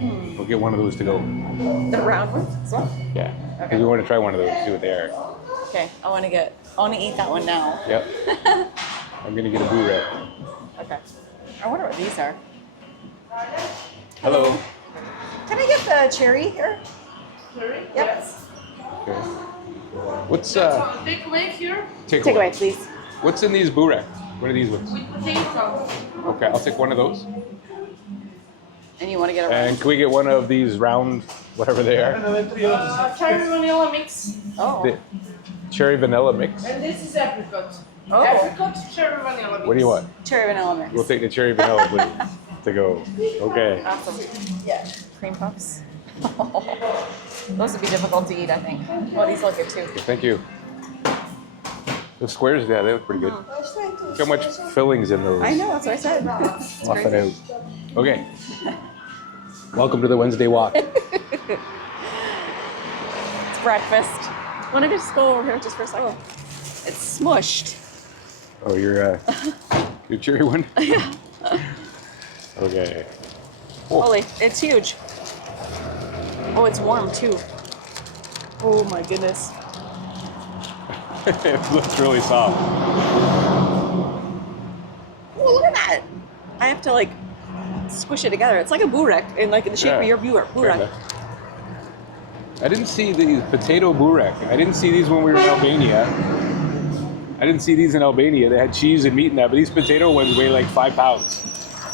We'll get one of those to go. The round ones as well? Yeah. Okay. Because we want to try one of those, see what they are. Okay, I want to eat that one now. Yep. I'm going to get a burek. Okay. I wonder what these are. Hello. Can I get the cherry here? Cherry? Yep. Yes. Okay. What's Take away here Take away, please. What's in these burek? What are these ones? with potato. Okay, I'll take one of those. And you want to get a And round? can we get one of these round, whatever they are? Cherry vanilla mix. Oh. The cherry vanilla mix. And this is apricot. Oh. Apricot, cherry vanilla mix. What do you want? Cherry vanilla mix. We'll take the cherry vanilla please, to go. Okay. Awesome. Yeah. Cream puffs. Those would be difficult to eat, I think. Well, these look good too. Okay, thank you. The squares, yeah, they look pretty good. Look how much fillings in those. I know, that's what I said. It's Fluff it crazy. out. Okay. Welcome to the Wednesday walk. It's breakfast. Want to just go over here just for a second? It's smushed. Oh, your cherry one? Yeah. Okay. Holy, it's huge. Oh, it's warm too. Oh my goodness. It looks really soft. Oh, look at that. I have to like squish it together. It's like a burek in the shape of your burek. Kinda. I didn't see the potato burek. I didn't see these when we were in Albania. I didn't see these in Albania. They had cheese and meat in that, but these potato ones weigh like 5 pounds.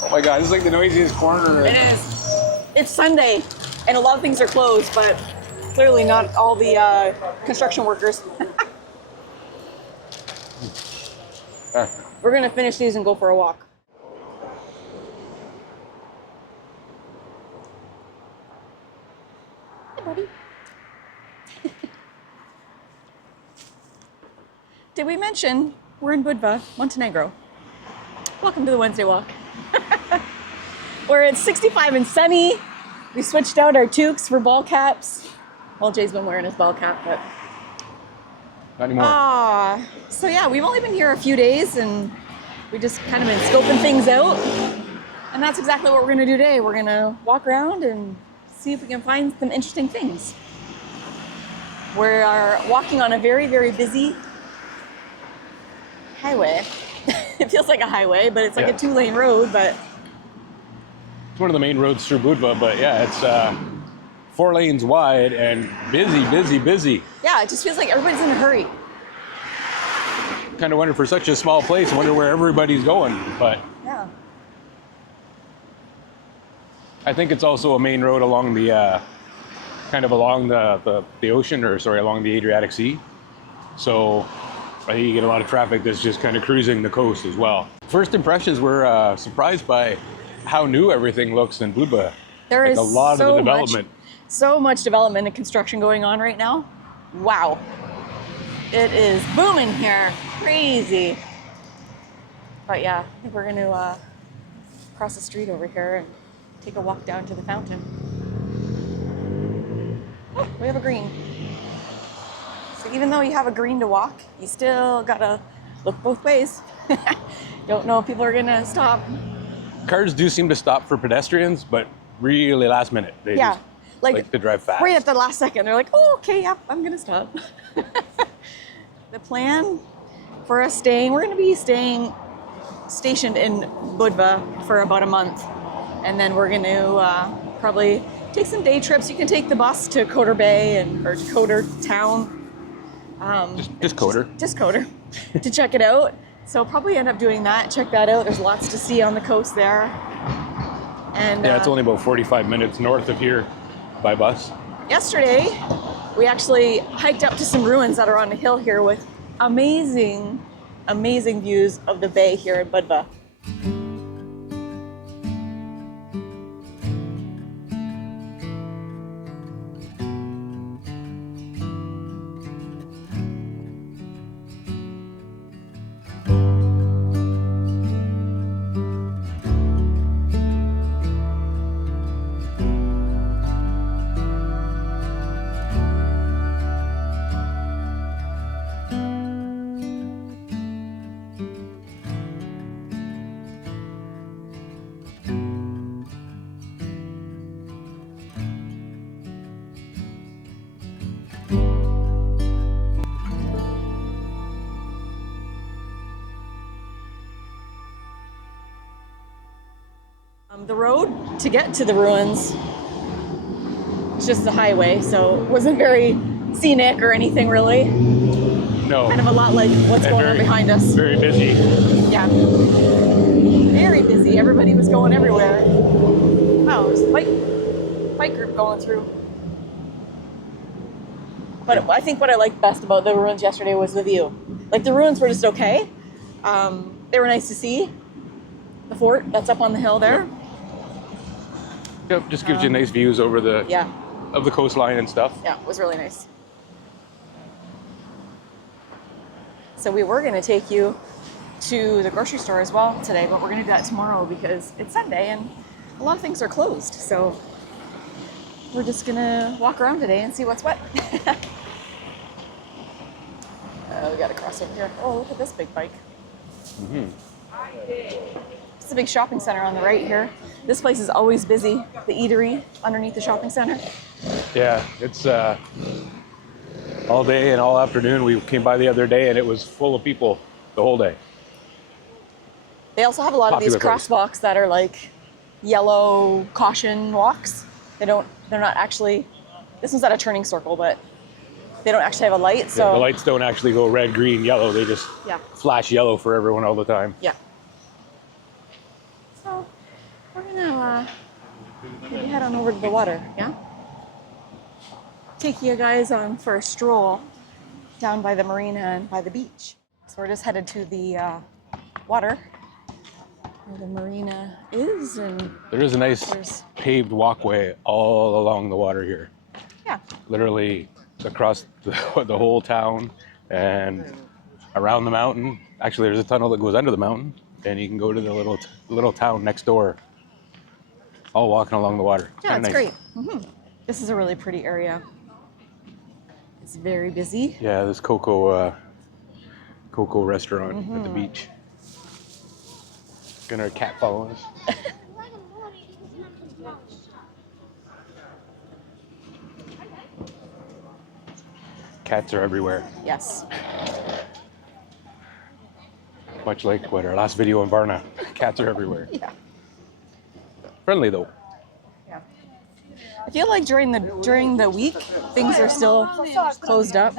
Oh my God, this is like the noisiest corner. It is. It's Sunday, and a lot of things are closed, but clearly not all the construction workers. We're gonna finish these and go for a walk. Hey, buddy. Did we mention we're in Budva, Montenegro? Welcome to the Wednesday walk. Where it's 65 and sunny. We switched out our toques for ball caps. Well, Jay's been wearing his ball cap, but Not anymore. so yeah, we've only been here a few days and we just kind of been scoping things out. And that's exactly what we're gonna do today. We're gonna walk around and see if we can find some interesting things. We are walking on a very, very busy highway. It feels like a highway, but it's like a 2-lane road, but It's one of the main roads through Budva, but yeah, it's 4 lanes wide and busy, busy, busy. yeah, it just feels like everybody's in a hurry. Kind of wonder for such a small place, I wonder where everybody's going, but Yeah. I think it's also a main road along the, kind of along the ocean, or sorry, along the Adriatic Sea. So I think you get a lot of traffic that's just kind of cruising the coast as well. First impressions were surprised by how new everything looks in Budva. There is a lot so of the development. So much development and construction going on right now. Wow. It is booming here. Crazy. But yeah, I think we're going to cross the street over here and take a walk down to the fountain. Oh, we have a green. So even though you have a green to walk, you still got to look both ways. Don't know if people are going to stop. Cars do seem to stop for pedestrians, but really last minute. They just like to drive fast. Right at the last second, they're like, oh, okay, yep, I'm gonna stop. The plan for us we're gonna be staying stationed in Budva for about a month. And then we're gonna probably take some day trips. You can take the bus to Coder Bay or to Coder Town. Just Coder. Just Coder to check it out. So probably end up doing that, check that out. There's lots to see on the coast there. And Yeah, it's only about 45 minutes north of here by bus. yesterday, we actually hiked up to some ruins that are on a hill here with amazing, amazing views of the bay here in Budva. road to get to the ruins, it's just the highway, so it wasn't very scenic or anything really. No. Kind of a lot like what's going on behind us. Very busy. Yeah. Very busy. Everybody was going everywhere. Wow, there's a bike group going through. But I think what I liked best about the ruins yesterday was the view. Like, the ruins were just okay. They were nice to see. The fort that's up on the hill there. Yep, just gives you nice views over the of the coastline and stuff. Yeah, it was really nice. So we were going to take you to the grocery store as well today, but we're going to do that tomorrow because it's Sunday and a lot of things are closed. So we're just going to walk around today and see what's what. We got to cross over here. Oh, look at this big bike. Mm-hmm. It's a big shopping center on the right here. This place is always busy. The eatery underneath the shopping center. Yeah, it's all day and all afternoon. We came by the other day and it was full of people the whole day. They also have a lot of these Popular crosswalks that are like yellow caution walks. They're not actually, this one's at a turning circle, but they don't actually have a light. So yeah, the lights don't actually go red, green, yellow. They just flash yellow for everyone all the time. Yeah. So we're gonna maybe head on over to the water, yeah? Take you guys on for a stroll down by the marina and by the beach. So we're just headed to the water where the marina is, and there is a nice paved walkway all along the water here. Yeah. Literally across the whole town and around the mountain. Actually, there's a tunnel that goes under the mountain, and you can go to the little town next door, all walking along the water. Yeah, it's nice. great. Mm-hmm. This is a really pretty area. It's very busy. Yeah, this Coco restaurant at the beach. Got our cat following us. Cats are everywhere. Yes. Much like what our last video in Varna. Cats are everywhere. Yeah. Friendly though. Yeah. I feel like during the week, things are still closed up.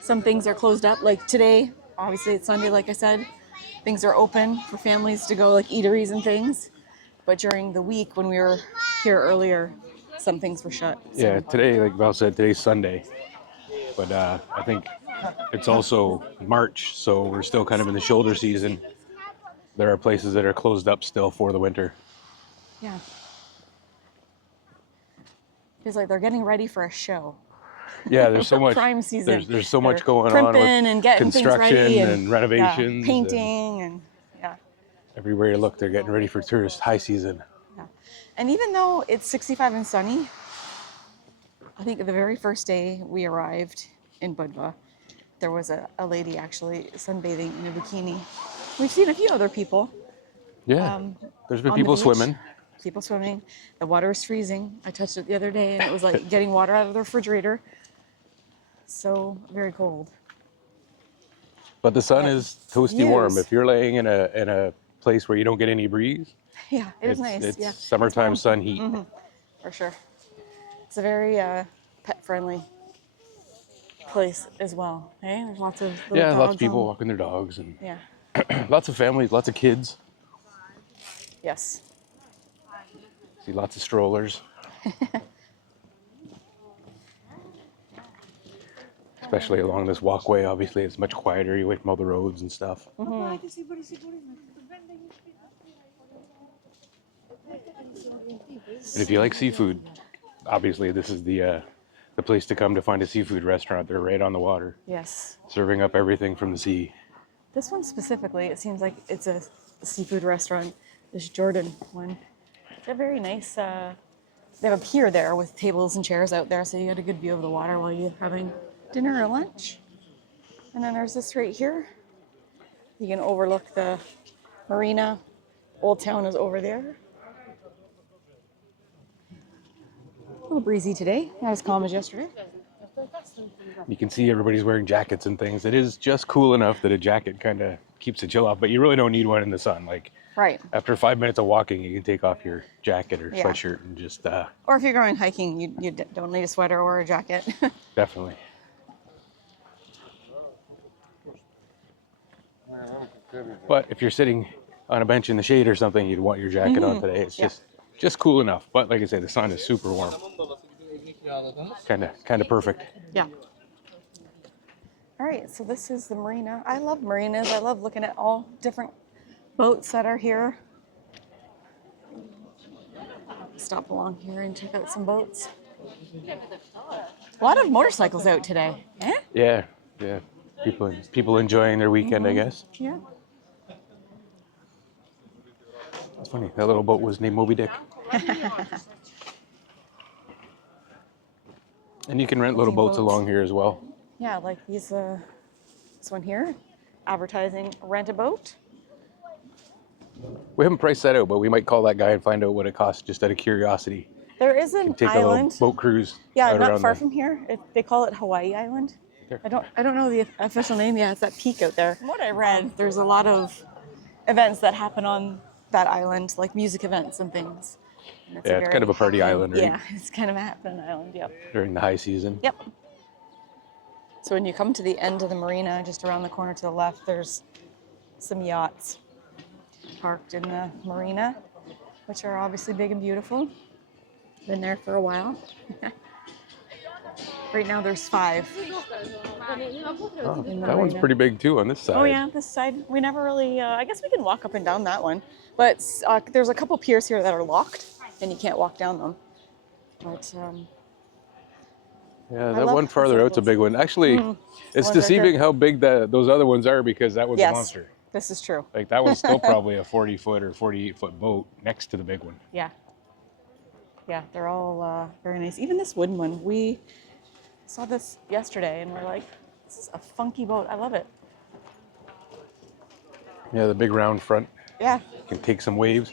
Some things are closed up. Like today, obviously it's Sunday, like I said. Things are open for families to go, like eateries and things. But during the week, when we were here earlier, some things were shut. So. Yeah, today, like Val said, today's Sunday. But I think it's also March, so we're still kind of in the shoulder season. There are places that are closed up still for the winter. Yeah. Feels like they're getting ready for a show. Yeah, there's so much. Prime season. There's so much going on with and getting construction things ready and renovations, yeah, painting and everywhere you look, they're getting ready for tourist high season. Yeah, and even though it's 65 and sunny, I think the very first day we arrived in Budva, there was a lady actually sunbathing in a bikini. We've seen a few other people. Yeah, there's been on people the beach. swimming. People swimming. The water is freezing. I touched it the other day and it was like getting water out of the refrigerator. So very cold. But the sun is toasty warm. If you're laying in a place where you don't get any breeze, yeah, it's nice. It's summertime sun heat. Mm-hmm. For sure. It's a very pet-friendly place as well. Hey, there's lots of little dogs lots of people walking their dogs and yeah, lots of families, lots of kids. yes. See lots of strollers. Especially along this walkway, obviously it's much quieter. You're away from all the roads and stuff. Mm-hmm. And if you like seafood, obviously this is the place to come to find a seafood restaurant. They're right on the water. Yes. Serving up everything from the sea. This one specifically, it seems like it's a seafood restaurant. This Jordan one. They're very nice. They have a pier there with tables and chairs out there, so you get a good view of the water while you're having dinner or lunch. And then there's this right here. You can overlook the marina. Old Town is over there. A little breezy today, not as calm as yesterday. You can see everybody's wearing jackets and things. It is just cool enough that a jacket kind of keeps the chill off, but you really don't need one in the sun. Like Right. After 5 minutes of walking, you can take off your jacket or Yeah. sweatshirt and just Or if you're going hiking, you don't need a sweater or a jacket. definitely. But if you're sitting on a bench in the shade or something, you'd want your jacket on today. It's Yeah. just cool enough. But like I say, the sun is super warm. Kind of perfect. Yeah. All right, so this is the marina. I love marinas. I love looking at all different boats that are here. Stop along here and check out some boats. A lot of motorcycles out today. Eh? Yeah, yeah. People enjoying their weekend, I guess. Yeah. It's funny. That little boat was named Moby Dick. And you can rent little boats along here as well. Yeah, like these. This one here, advertising rent a boat. We haven't priced that out, but we might call that guy and find out what it costs just out of curiosity. There is an Take island. a little boat cruise. Yeah, out not around far there. from here. They call it Hawaii Island. There. I don't know the official name. Yeah, it's that peak out there. From what I read, there's a lot of events that happen on that island, like music events and things. And Yeah, it's kind of a party island, right? Yeah, it's kind of a happening island. Yep. During the high season. Yep. So when you come to the end of the marina, just around the corner to the left, there's some yachts parked in the marina, which are obviously big and beautiful. Been there for a while. Right now there's 5. Oh, that one's pretty big too on this side. Oh yeah, this side. We never really, I guess we can walk up and down that one. But there's a couple piers here that are locked and you can't walk down them. But Yeah, I that love one farther out's a big one. Actually, it's ones right deceiving there. how big those other ones are because that was a yes, monster. this is true. Like that one's still probably a 40-foot or 48-foot boat next to the big one. Yeah. Yeah, they're all very nice. Even this wooden one, we saw this yesterday and we're like, this is a funky boat. I love it. Yeah, the big round front Yeah. can take some waves.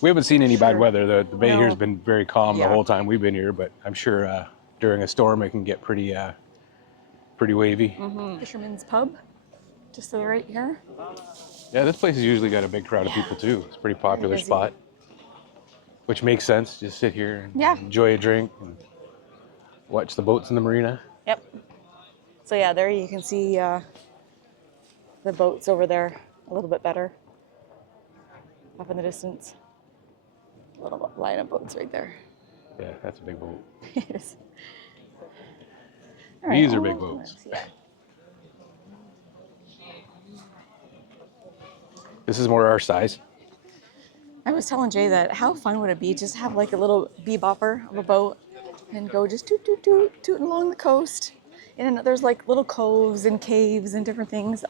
We haven't seen any bad weather. The bay No. here's been very calm Yeah. the whole time we've been here, but I'm sure during a storm it can get pretty wavy. Fisherman's Pub, just to the right here. Yeah, this place has usually got a big crowd of people too. It's a pretty popular busy. spot, which makes sense. Just sit here and Yeah. enjoy a drink and watch the boats in the marina. Yep. So yeah, there you can see the boats over there a little bit better. Up in the distance. A little line of boats right there. Yeah, that's a big boat. It is. All These are all big of boats. those, yeah. This is more our size. I was telling Jay that how fun would it be just to have like a little bebopper of a boat and go just toot toot toot tooting along the coast. And there's like little coves and caves and different things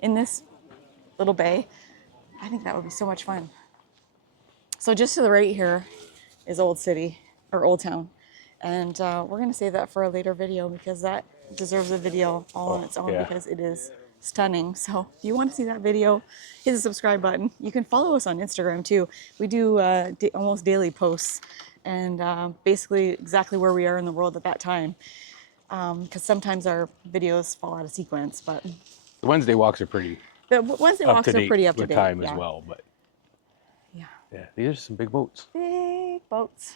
in this little bay. I think that would be so much fun. So just to the right here is Old City or Old Town. And we're gonna save that for a later video because that deserves a video all on its own yeah. because it is stunning. So if you want to see that video, hit the subscribe button. You can follow us on Instagram too. We do almost daily posts and basically exactly where we are in the world at that time. Because sometimes our videos fall out of sequence, but The Wednesday walks are pretty the Wednesday up walks to are date pretty up to with date. time yeah. as well. But Yeah, yeah, these are some big boats. big boats.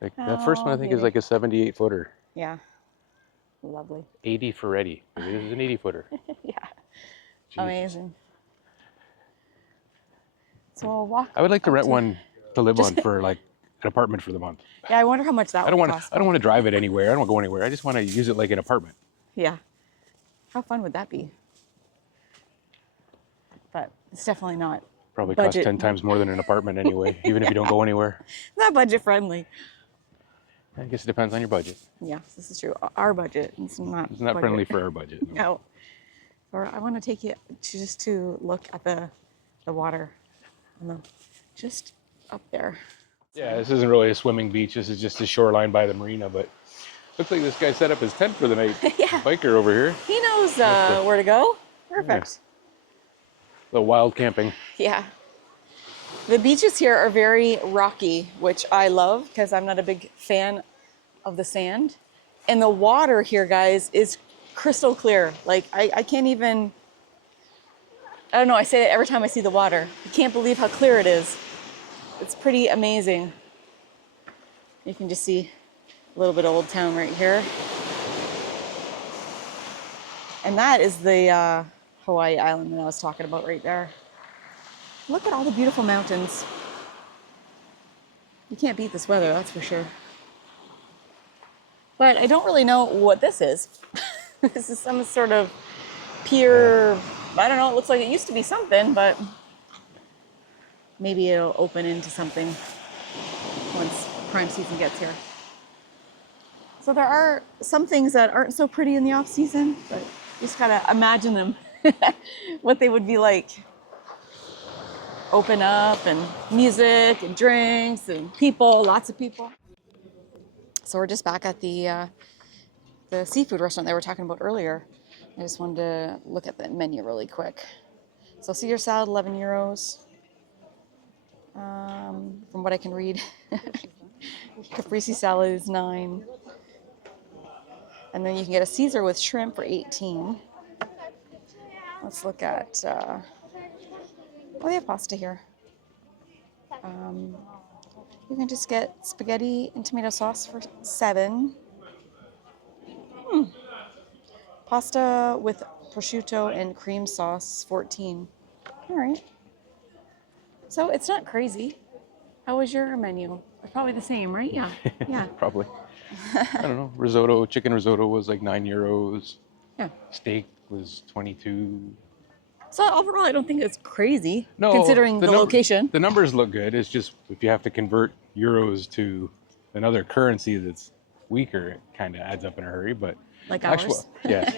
Like that first one I think is baby. like a 78-footer. Yeah, lovely. 80 for Eddie. This is an 80-footer. Yeah, amazing. So we'll walk. I would like to up rent one to live on for like an apartment for the month. Yeah, I wonder how much that I don't would want cost. to. I don't want to drive it anywhere. I don't want to go anywhere. I just want to use it like an apartment. Yeah, how fun would that be? But it's definitely not. Probably costs Budget. 10 times more than an apartment anyway, even if you don't go anywhere. Not budget friendly. I guess it depends on your budget. Yeah, this is true. Our budget is not. It's not budget. friendly for our budget. No. Or I want to take you just to look at the water, just up there. Yeah, this isn't really a swimming beach. This is just a shoreline by the marina, but looks like this guy set up his tent for the night. Yeah. Biker over here. He knows where to go. Perfect. The wild camping. Yeah. The beaches here are very rocky, which I love because I'm not a big fan of the sand. And the water here, guys, is crystal clear. Like I can't even I don't know, I say that every time I see the water. I can't believe how clear it is. It's pretty amazing. You can just see a little bit of Old Town right here. And that is the Hawaii island that I was talking about right there. Look at all the beautiful mountains. You can't beat this weather, that's for sure. But I don't really know what this is. This is some sort of pier, I don't know, it looks like it used to be something, but maybe it'll open into something once prime season gets here. So there are some things that aren't so pretty in the off season, but you just gotta imagine them, what they would be like. Open up and music and drinks and people, lots of people. So we're just back at the seafood restaurant that we were talking about earlier. I just wanted to look at the menu really quick. So Caesar salad, 11 euros. From what I can read. Caprese salad is 9. And then you can get a Caesar with shrimp for 18. Let's look at, oh, they have pasta here. You can just get spaghetti and tomato sauce for 7. Pasta with prosciutto and cream sauce, 14. All right. So it's not crazy. How was your menu? Probably the same, right? Yeah. Yeah. Probably. I don't know. Risotto, chicken risotto was like 9 euros. Yeah. Steak was 22. So overall, I don't think it's crazy, No, considering the location. The numbers look good. It's just if you have to convert euros to another currency that's weaker, it kind of adds up in a hurry. But Like ours? actually, yeah.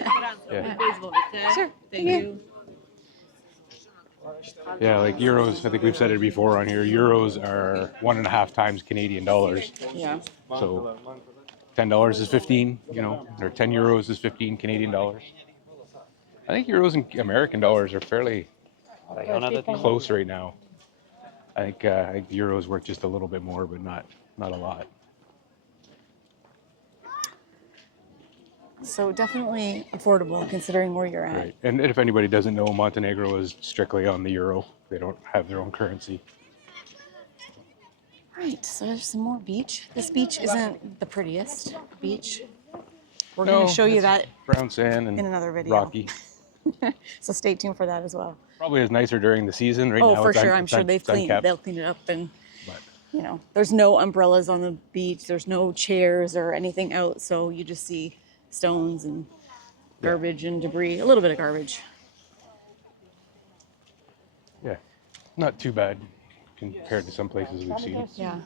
Sure. Thank you. Yeah, like euros, I think we've said it before on here, euros are 1.5 times Canadian dollars. Yeah. So $10 is 15, you know, or 10 euros is 15 Canadian dollars. I think euros and American dollars are fairly close right now. I think the euros worth just a little bit more, but not a lot. So definitely affordable considering where you're at. Right. And if anybody doesn't know, Montenegro is strictly on the euro. They don't have their own currency. Right, so there's some more beach. This beach isn't the prettiest beach. We're going to show you that brown sand and in another video. rocky. So stay tuned for that as well. Probably is nicer during the season. Right Oh, now, for it's sure. I'm sure they'll clean it up, and But you know, there's no umbrellas on the beach. There's no chairs or anything out, so you just see stones and garbage and debris. A little bit of garbage. yeah, not too bad compared to some places we've seen. Yeah.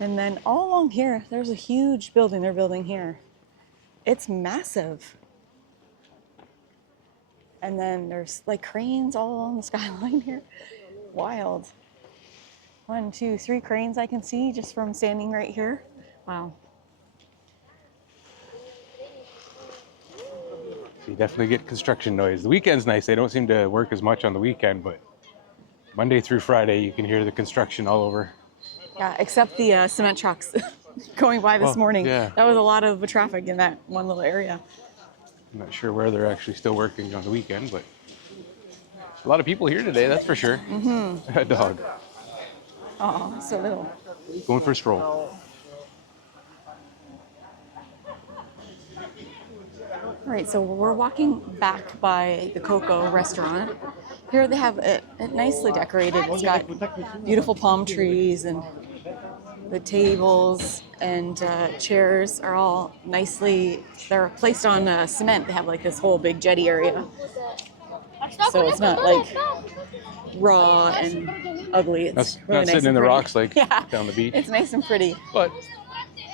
And then all along here, there's a huge building they're building here. It's massive. And then there's like cranes all along the skyline here. Wild. 1, 2, 3 cranes I can see just from standing right here. Wow. So you definitely get construction noise. The weekend's nice. They don't seem to work as much on the weekend, but Monday through Friday, you can hear the construction all over. Yeah, except the cement trucks going by this morning. Yeah. That was a lot of traffic in that one little area. I'm not sure where they're actually still working on the weekend, but a lot of people here today, that's for sure. Mm-hmm. A dog. Oh, so little. Going for a stroll. All right, so we're walking back by the Coco restaurant. Here they have it nicely decorated. It's got beautiful palm trees, and the tables and chairs are all nicely, they're placed on cement. They have like this whole big jetty area. So it's not like raw and ugly. It's That's really not nice sitting and in the pretty. rocks like down the beach. It's nice and pretty. But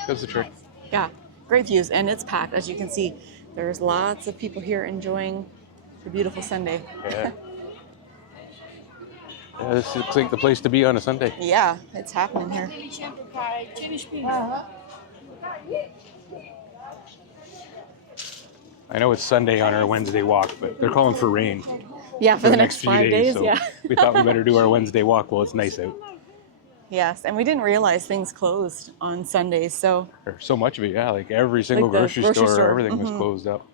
that's the trick. Yeah, great views, and it's packed. As you can see, there's lots of people here enjoying the beautiful Sunday. Yeah. Yeah, this looks like the place to be on a Sunday. Yeah, it's happening here. I know it's Sunday on our Wednesday walk, but they're calling for rain Yeah, for the next few 5 days. So Yeah. we thought we better do our Wednesday walk while it's nice out. Yes, and we didn't realize things closed on Sundays, so Or so much of it, yeah. Like every single Like the grocery grocery store, store, everything was closed up.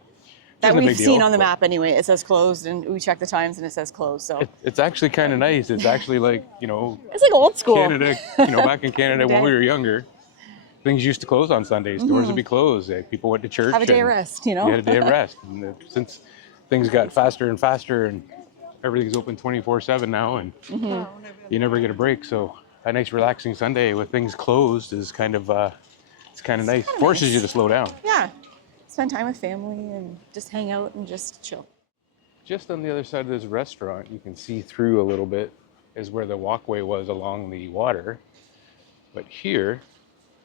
that isn't a we've big seen deal, on the but map anyway. It says closed, and we check the times, and it says closed. So it's actually kind of nice. It's actually like, you know, it's like old school. Canada, you know, back in Canada when we day. were younger, things used to close on Sundays. Doors would be closed. People went to church. Have a day of and rest, you know? You had a day of rest. And since things got faster and faster and everything's open 24/7 now, and you never get a break. So a nice relaxing Sunday with things closed is kind of it's kind of nice. Forces nice. you to slow down. Yeah. Spend time with family and just hang out and just chill. Just on the other side of this restaurant, you can see through a little bit is where the walkway was along the water. But here,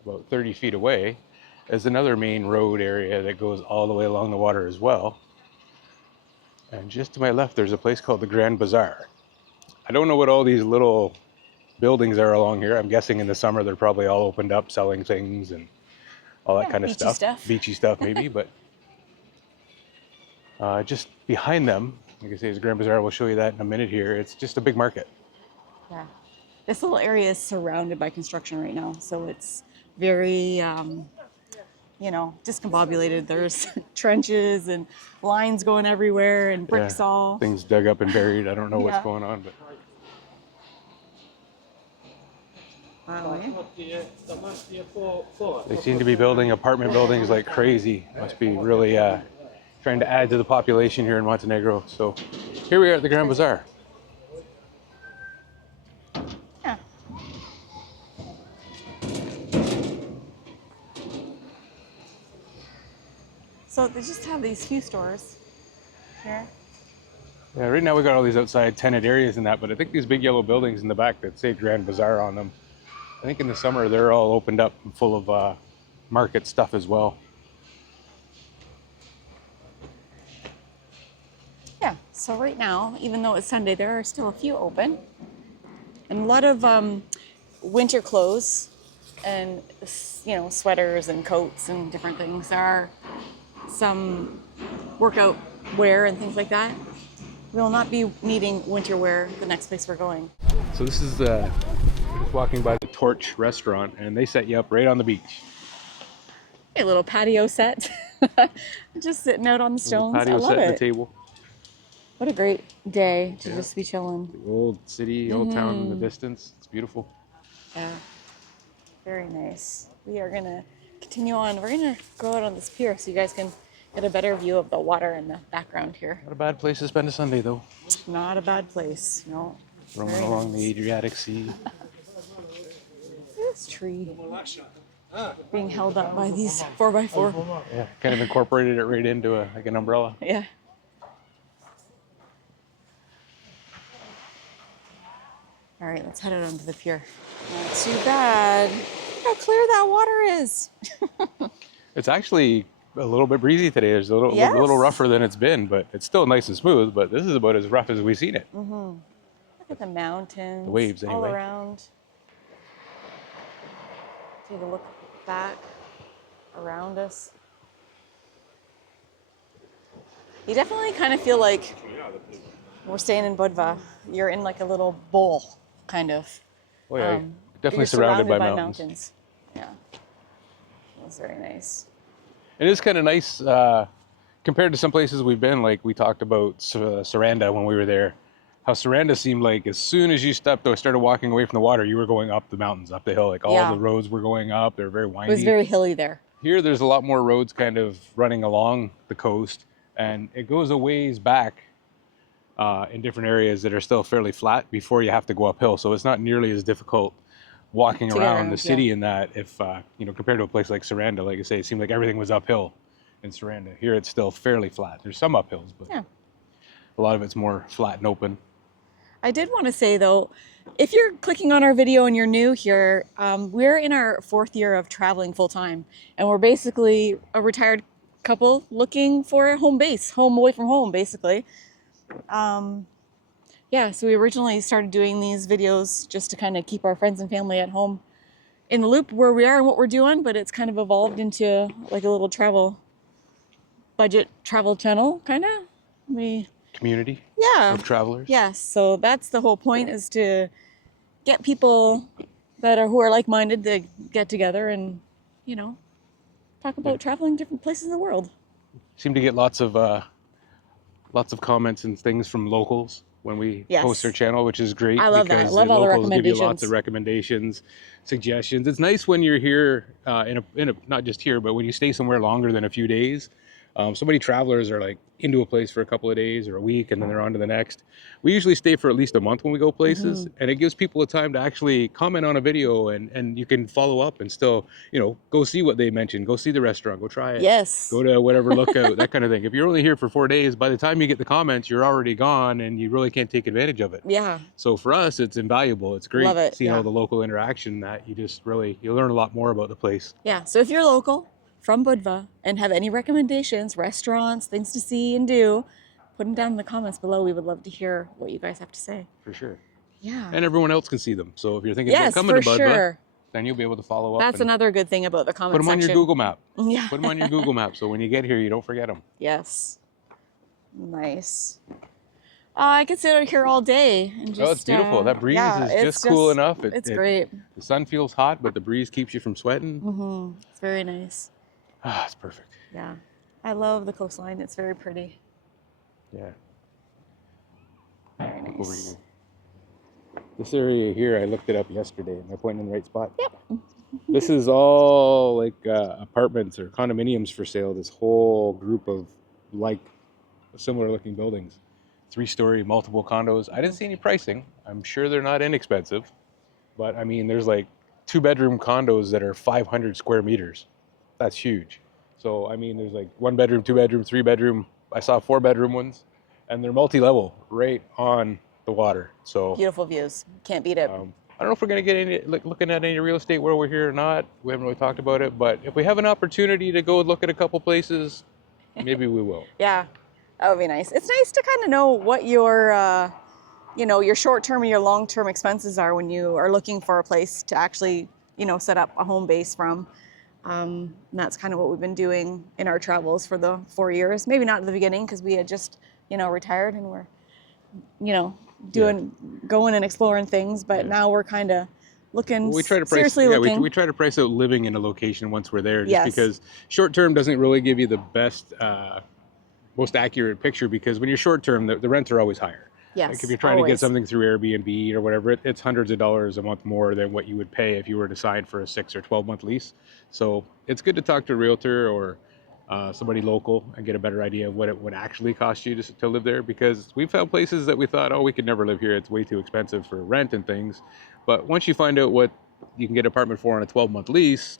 about 30 feet away, is another main road area that goes all the way along the water as well. And just to my left, there's a place called the Grand Bazaar. I don't know what all these little buildings are along here. I'm guessing in the summer they're probably all opened up selling things and all that kind of beachy stuff. Beachy stuff maybe, but just behind them, like I say, is Grand Bazaar. We'll show you that in a minute here. It's just a big market. Yeah. This little area is surrounded by construction right now, so it's very, you know, discombobulated. There's trenches and lines going everywhere and bricks all. Things dug up and buried. I don't know what's Yeah. going on, but Wow. they seem to be building apartment buildings like crazy. Must be really trying to add to the population here in Montenegro. So here we are at the Grand Bazaar. Yeah. So they just have these few stores here. Yeah, right now we got all these outside tenant areas and that, but I think these big yellow buildings in the back that say Grand Bazaar on them, I think in the summer they're all opened up and full of market stuff as well. Yeah, so right now, even though it's Sunday, there are still a few open. And a lot of winter clothes and, you know, sweaters and coats and different things. There are some workout wear and things like that. We will not be needing winter wear the next place we're going. So this is we're just walking by the Torch restaurant, and they set you up right on the beach. A little patio set. Just sitting out on the stones. Patio I love set it. and a table. What a great day to just be chilling. The old city, old town in the distance. It's beautiful. Yeah, very nice. We are gonna continue on. We're gonna go out on this pier so you guys can get a better view of the water in the background here. Not a bad place to spend a Sunday, though. Not a bad place, no. Roaming Very along nice. the Adriatic Sea. This tree being held up by these 4x4. Yeah, kind of incorporated it right into like an umbrella. Yeah. All right, let's head out onto the pier. Not too bad. Look how clear that water is. It's actually a little bit breezy today. There's a little, Yes. a little rougher than it's been, but it's still nice and smooth. But this is about as rough as we've seen it. Look at the mountains. The waves, all anyway. around. Take a look back around us. You definitely kind of feel like we're staying in Budva. You're in like a little bowl, kind of. Oh yeah, definitely You're surrounded by mountains. Yeah, that's very nice. It is kind of nice compared to some places we've been. Like we talked about Saranda when we were there. How Saranda seemed like as soon as you stepped or started walking away from the water, you were going up the mountains, up the hill. Like all Yeah. the roads were going up. They're very windy. It was very hilly there. Here, there's a lot more roads kind of running along the coast, and it goes a ways back in different areas that are still fairly flat before you have to go uphill. So it's not nearly as difficult walking To get around around, the city in that if, you know, compared to a place like Saranda, like I say, it seemed like everything was uphill in Saranda. Here, it's still fairly flat. There's some uphills, but Yeah. a lot of it's more flat and open. I did want to say though, if you're clicking on our video and you're new here, we're in our 4th year of traveling full time, and we're basically a retired couple looking for a home base, home away from home, basically. Yeah, so we originally started doing these videos just to kind of keep our friends and family at home in the loop where we are and what we're doing, but it's kind of evolved into like a little budget travel channel, kind of. Community Yeah. of travelers. Yes, so that's the whole point, is to get people who are like-minded to get together and, you know, talk about traveling different places in the world. seem to get lots of comments and things from locals when we Yes. post our channel, which is great. I love that. I because love the all the locals give you lots recommendations. of recommendations, suggestions. It's nice when you're here in a not just here, but when you stay somewhere longer than a few days. So many travelers are like into a place for a couple of days or a week, and then they're on to the next. We usually stay for at least a month when we go places, and it gives people a time to actually comment on a video, and you can follow up and still, go see what they mentioned, go see the restaurant, go try it, Yes. go to whatever lookout, that kind of thing. If you're only here for 4 days, by the time you get the comments, you're already gone, and you really can't take advantage of it. Yeah. So for us, it's invaluable. It's great Love it, seeing yeah. all the local interaction that you learn a lot more about the place. Yeah. So if you're local from Budva and have any recommendations, restaurants, things to see and do, put them down in the comments below. We would love to hear what you guys have to say. For sure. Yeah. And everyone else can see them. So if you're thinking Yes, about coming for to Budva, sure. then you'll be able to follow up. That's and another good thing about the comment put them on your section. Google map. Yeah. Put them on your Google map, so when you get here, you don't forget them. Yes. Nice. I could sit out here all day and just. Oh, it's beautiful. That breeze yeah, is it's just cool enough. It's great. The sun feels hot, but the breeze keeps you from sweating. Mm-hmm. It's very nice. Ah, it's perfect. Yeah. I love the coastline. It's very pretty. Yeah. Very Look over nice. here. This area here, I looked it up yesterday. Am I pointing in the right spot? Yep. This is all like apartments or condominiums for sale. This whole group of like similar looking buildings. 3-story, multiple condos. I didn't see any pricing. I'm sure they're not inexpensive. But I mean, there's like 2-bedroom condos that are 500 square meters. That's huge. So, I mean, there's like 1-bedroom, 2-bedroom, 3-bedroom. I saw 4-bedroom ones, and they're multi-level right on the water. So Beautiful views. Can't beat it. I don't know if we're going to get any looking at any real estate while we're here or not. We haven't really talked about it, but if we have an opportunity to go look at a couple places, maybe we will. Yeah, that would be nice. It's nice to kind of know what your, your short-term and your long-term expenses are when you are looking for a place to actually, set up a home base from. And that's kind of what we've been doing in our travels for the 4 years. Maybe not at the beginning because we had just, retired and we're, going and exploring things. But now we're kind of looking, we try to price, seriously looking. we try to price out living in a location once we're there, just Yes. because short term doesn't really give you the best, most accurate picture, because when you're short term, the rents are always higher. Yes, Like if you're trying to get always. something through Airbnb or whatever, it's hundreds of dollars a month more than what you would pay if you were to sign for a 6 or 12-month lease. So it's good to talk to a realtor or somebody local and get a better idea of what it would actually cost you to live there, because we found places that we thought, oh, we could never live here. It's way too expensive for rent and things. But once you find out what you can get an apartment for on a 12-month lease,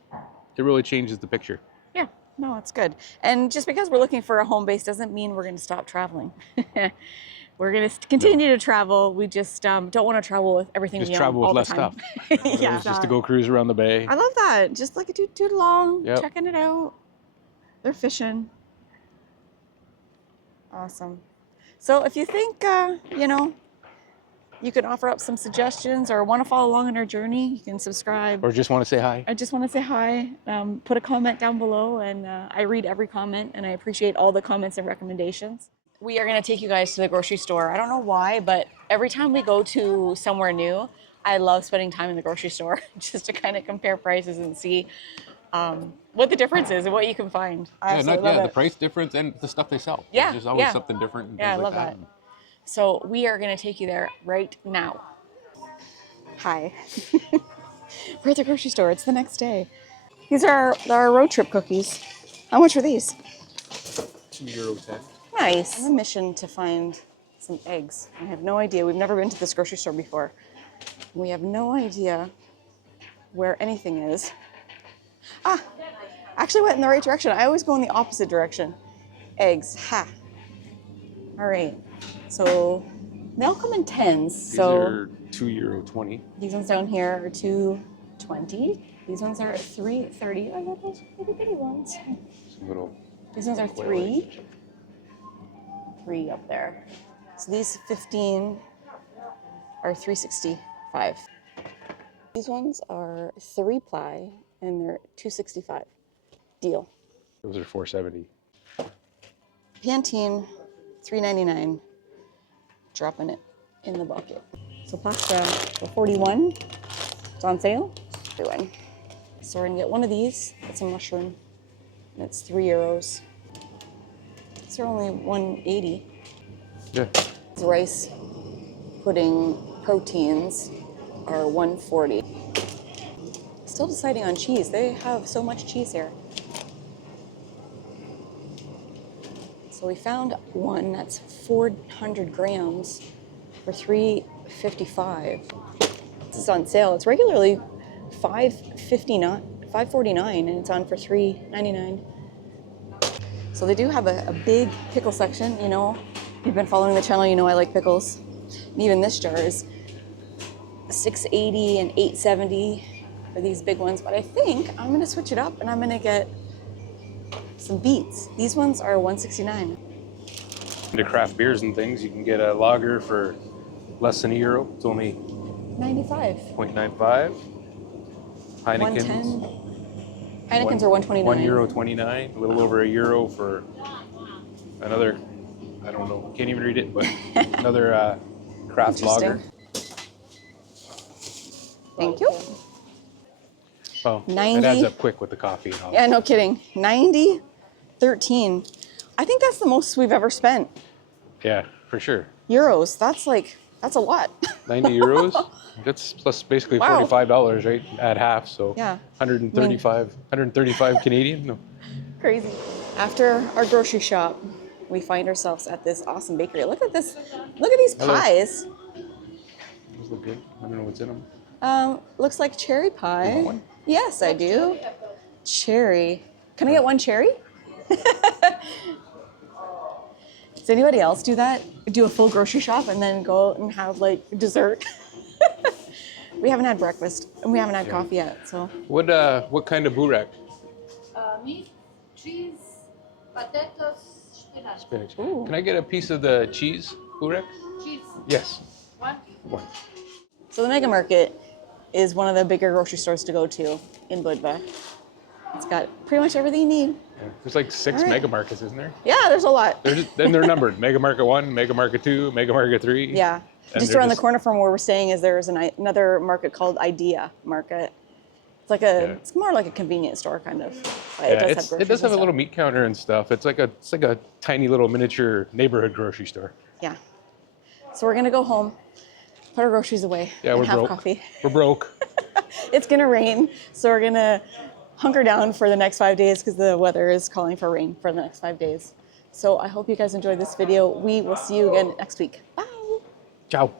it really changes the picture. Yeah, no, it's good. And just because we're looking for a home base doesn't mean we're going to stop traveling. We're going to continue to travel. We just don't want to travel with everything Just we own travel with all less the time. stuff. Yeah. Just to go cruise around the bay. I love that. Just like a toot along, Yep. checking it out. They're fishing. Awesome. So if you think, you can offer up some suggestions or want to follow along on our journey, you can subscribe. Or just want to say hi. I just want to say hi. Put a comment down below, and I read every comment, and I appreciate all the comments and recommendations. We are going to take you guys to the grocery store. I don't know why, but every time we go to somewhere new, I love spending time in the grocery store just to kind of compare prices and see what the difference is and what you can find. I absolutely love the it. price difference and the stuff they sell. Yeah, There's just always yeah. something different. And Yeah, I things love like that. So we are going to take you there right now. Hi. We're at the grocery store. It's the next day. These are our road trip cookies. How much are these? €2.10. Nice. I'm on a mission to find some eggs. I have no idea. We've never been to this grocery store before. We have no idea where anything is. Ah, actually went in the right direction. I always go in the opposite direction. Eggs. Ha. All right. So they all come in tens. These So are €2.20. these ones down here are $2.20. These ones are $3.30. I love those little bitty ones. Some little These ones are $3. $3 up there. So these 15 are $3.65. These ones are 3-ply and they're $2.65. Deal. Those are $4.70. Pantene, $3.99. Dropping it in the bucket. So pasta for $41. It's on sale. $41. So we're gonna get one of these. It's a mushroom. And it's €3. These are only 180. Yeah. Rice pudding proteins are 140. Still deciding on cheese. They have so much cheese here. So we found one that's 400 grams for $3.55. This is on sale. It's regularly $5.49, and it's on for $3.99. So they do have a big pickle section. You know, if you've been following the channel, you know I like pickles. And even this jar is $6.80 and $8.70 for these big ones. But I think I'm gonna switch it up and I'm gonna get some beets. These ones are $1.69. Into craft beers and things, you can get a lager for less than €1. It's only 95. 0.95. Heineken's. 110. Heinekens are 129. €1.29. A little over €1 for another. I don't know. Can't even read it, but another craft lager. Thank you. Oh, 90. it adds up quick with the coffee and all. Yeah, no kidding. 90, 13. I think that's the most we've ever spent. Yeah, for sure. Euros. That's a lot. 90 euros. That's plus basically Wow. $45, right? At half, so Yeah. 135 Canadian. No. Crazy. After our grocery shop, we find ourselves at this awesome bakery. Look at this. Look at these Hello. pies. Those look good. I don't know what's in them. Looks like cherry pie. You want one? Yes, I do. Cherry. Can I get one cherry? Does anybody else do that? Do a full grocery shop and then go out and have like dessert? We haven't had breakfast and we haven't had coffee yet, so. What kind of burek? Meat, cheese, potatoes, spinach. Spinach. Ooh. Can I get a piece of the cheese burek? Cheese, Yes. one. So the Mega Market is one of the bigger grocery stores to go to in Budva. It's got pretty much everything you need. Yeah. There's like 6 All right. mega markets, isn't there? Yeah, there's a lot. Then they're numbered. Mega Market 1, Mega Market 2, Mega Market 3. Yeah. And Just they're around the corner from where we're staying is there's another market called Idea Market. It's like it's more like a convenience store kind of. But Yeah, it it does have groceries does have a and stuff. little meat counter and stuff. It's like a tiny little miniature neighborhood grocery store. Yeah. So we're gonna go home, put our groceries away, Yeah, and we're have broke. coffee. We're broke. It's gonna rain, so we're gonna hunker down for the next 5 days because the weather is calling for rain for the next 5 days. So I hope you guys enjoyed this video. We will see you again next week. Bye. Ciao.